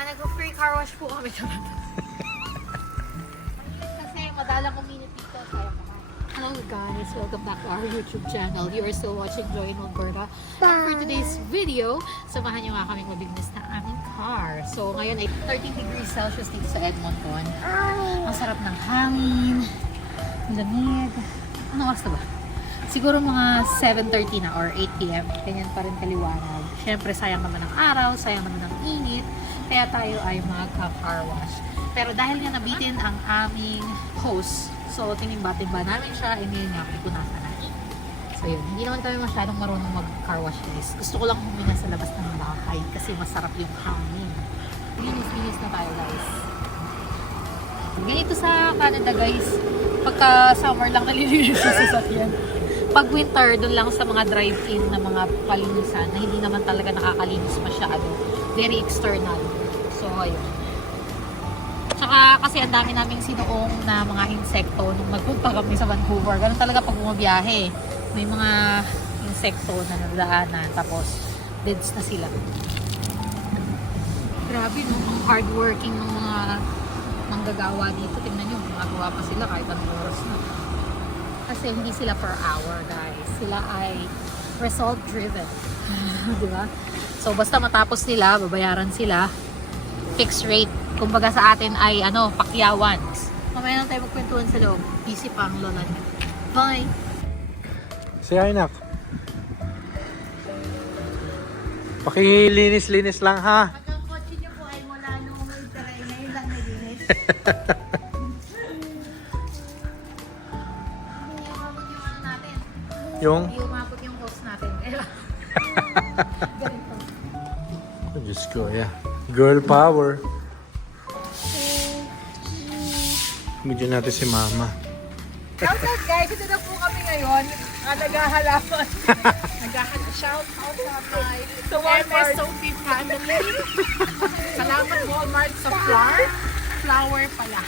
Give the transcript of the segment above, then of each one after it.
Nag-free car wash po kami. Kasi madalang uminit dito. Kaya hello guys, welcome back to our YouTube channel. You are still watching Joy in Alberta. And for today's video, samahan nyo nga kami mabignas na aming car. So ngayon ay 13 degrees Celsius dito sa Edmonton. Ang sarap ng hangin, lamig. Ano oras na ba? Siguro mga 7:30 na or 8 p.m. Ganyan pa rin kaliwanag. Siyempre sayang naman ang araw, sayang naman ang init. Kaya tayo ay magka-car wash. Pero dahil nga nabitin ang aming host, so tinimba-timba namin siya, and yun nga, pipunasan na. So yun, hindi naman kami masyadong marunong mag-car wash guys. Gusto ko lang huminga sa labas ng bahay kasi masarap yung hangin. Linis na tayo guys. Ganito sa Canada guys, pagka summer lang nalilinis sa sasakyan. Pag winter, dun lang sa mga drive-in na mga palinisan na hindi naman talaga nakakalinis masyado. Very external. So ayun. Tsaka kasi ang dami naming sinuong na mga insekto nung nagpunta kami sa Vancouver. Ganun talaga pag bumabiyahe. May mga insekto na nadaanan tapos deads na sila. Grabe no, ang hardworking ng mga manggagawa dito. Tingnan nyo, gumagawa pa sila kahit anong oras na. Kasi hindi sila per hour guys. Sila ay result driven. Diba? So basta matapos nila, babayaran sila. Fixed rate. Kumbaga sa atin ay pakyawan. Mamaya lang tayo magkwentuhan sa loob. Busy pa ang lola niya. Bye! Say hi, nak. Pakilinis-linis lang ha. Pag ang kotse niyo po ay mula nung winter, ngayon lang nalinis. Hindi umabot yung natin. Yung? Hindi umabot yung host natin. Ganito. Oh, Diyos ko, yeah. Girl power. Medyo natin si mama. Shout out guys, ito na po kami ngayon. Naghahalaman. Shout out sa my MSOP family. Salamat Walmart sa flower pala.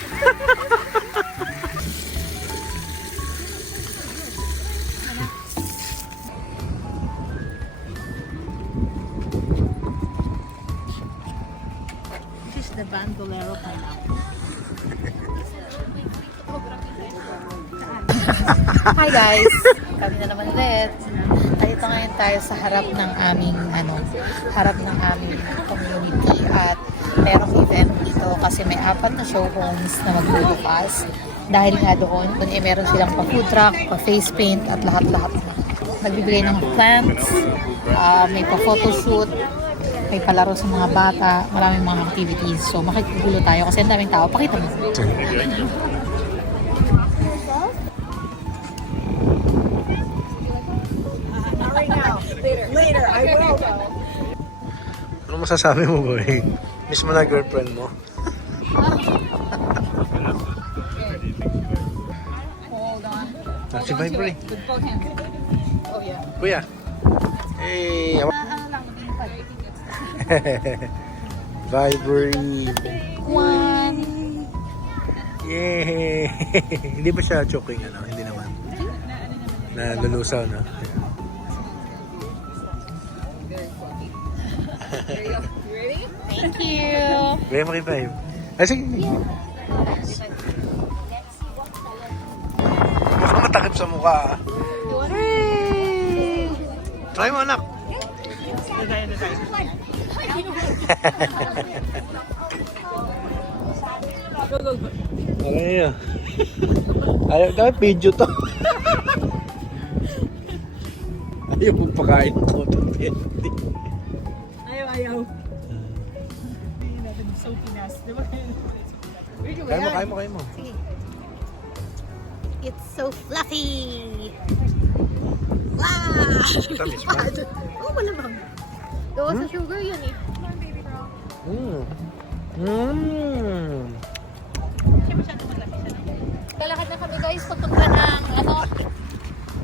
This is the bandolero pala. Hi guys! Kami na naman ulit. Dito ngayon tayo sa harap ng aming community at merong event dito kasi may 4 na show homes na magbubukas. Dahil nga doon meron silang pa-food truck, pa-face paint at lahat-lahat na. Nagbibigay ng plants, may pa-photoshoot, may palaro sa mga bata, maraming mga activities. So makikigulo tayo kasi ang daming tao. Pakita mo. Later, I will go. Ano masasabi mo, boy? Miss mo na girlfriend mo? Hold on. Si Vibery. With both hands. Oh yeah. Kuya. Hey! Ano lang, binipad. Vibery. One. Yay! Hindi ba siya choking Hindi naman. Nalulusaw, no? Ready? Thank you. Kaya makivibe. Ay, sige. Baka matakip sa mukha, Hey! Try mo, anak. Okay, ayaw, dapat video to. Ayaw mo pakain ko. Ayaw. Hindi natin so pinas. Di ba? Kaya mo. Sige. It's so fluffy. Wow! Tamis ba? Oh, malamang. Gawa sa sugar yun eh. Kalakad na kami guys, papunta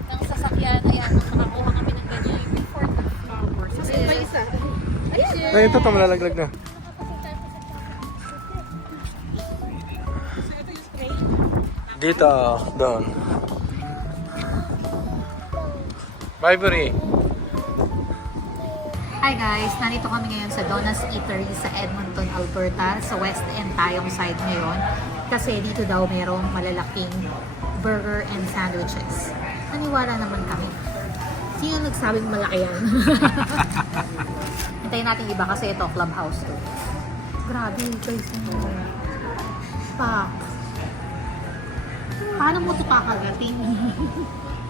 ng sasakyan. Ayan, nakakuha kami ng ganyan. Before the flowers. May isa. Ayan. Ay, ito malalaglag na. Dito, doon. Vibery. Hi Hi guys! Nandito kami ngayon sa Donna's Eatery sa Edmonton, Alberta. Sa West End tayong side ngayon. Kasi dito daw merong malalaking burger and sandwiches. Naniwala naman kami. Sino nagsabing malaki yan? Hintayin natin iba kasi ito clubhouse to. Grabe guys. Pak. Paano mo ito kakagating?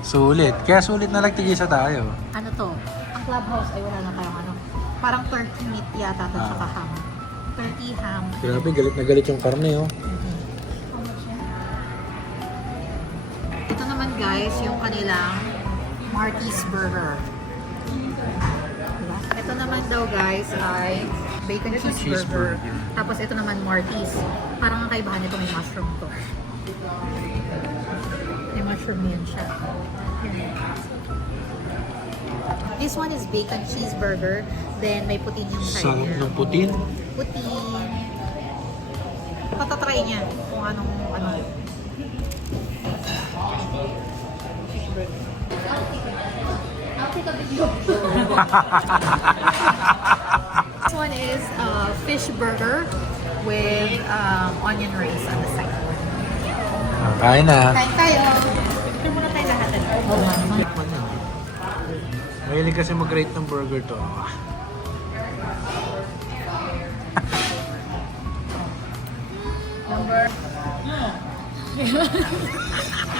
Sulit. Kaya sulit na nagtigisa tayo. Ano to? Ang clubhouse ay wala na parang ano. Parang turkey meat yata to tsaka ham. Turkey ham. Grabe, galit na galit yung karne, oh. Ito naman guys, yung kanilang Marty's Burger. Diba? Ito naman daw guys ay bacon cheeseburger. Tapos ito naman Marty's. Parang ang kaibahan nito may mushroom to. May mushroom yan siya. This one is bacon cheeseburger. Then may putin yung side Sarap niya. ng putin. Putin. Patatry niya kung anong ano. I'll take a video. This one is fish burger with onion rings on the side. Kain na. Kain tayo. Ito muna tayo lahat. Oo nga naman. Mahilig kasi mag-rate ng burger to.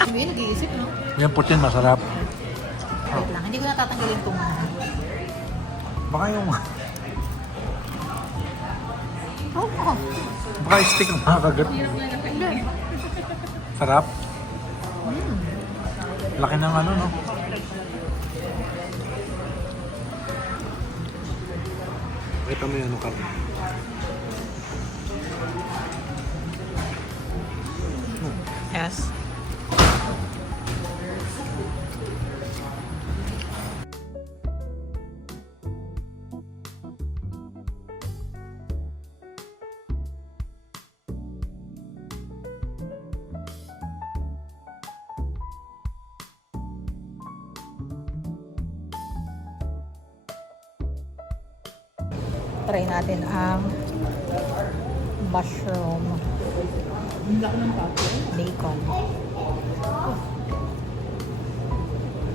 Hindi, nag-iisip, no? Yung putin masarap. Wait lang, hindi ko natatanggalin kung ano. Baka yung... Oo. Baka stick ang makakagat. Hindi. Sarap. Laki ng ano, no? Ito mo yung ano karne. Yes. Try natin ang mushroom bacon.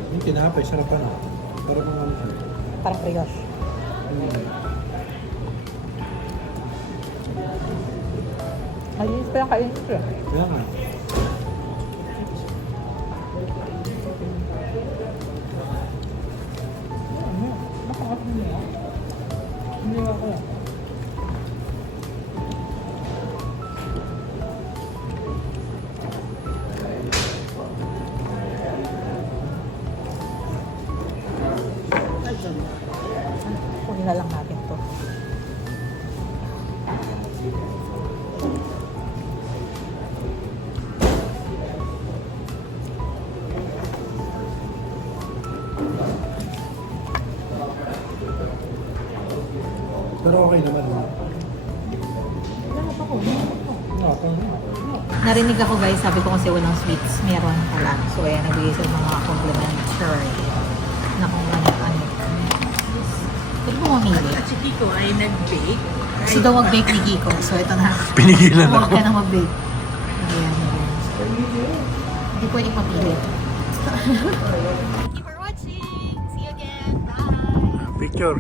Yung tinapay, sarap ano. Parang mga ano. Parang brioche. Malinis pa yung kainin ko. Kaya nga. Kunin na lang natin to. Pero okay naman. Narinig ako guys, sabi ko kasi walang sweets, meron pala. So ayan, nagbigay sila mga complimentary na kung ano. Pwede mo mamili. At si Kiko ay nag-bake. Gusto daw mag-bake ni Kiko. So ito na. Pinigilan Huwag ako. ka na mag-bake. Ayan, ayan. Hindi pwedeng mamili. Thank you for watching. See you again. Bye. Picture.